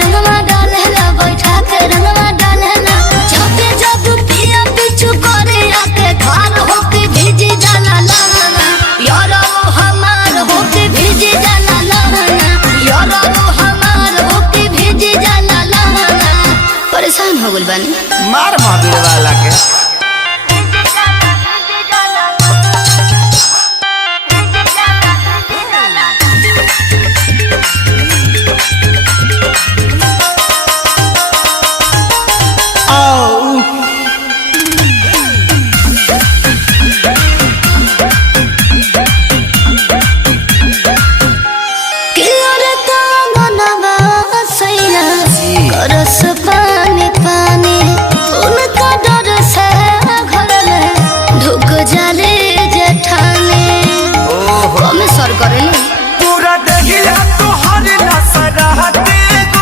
रंगवा डालना बैठा के रंगवा डालना जब जब पिया पिछु करे आके धार होके भीजी जाला लहना यार वो हमार होके भीजी जाला लहना यार वो हमार होके भीजी जाला लहना। परेशान हो गइल बानी मार महावीर वाला के।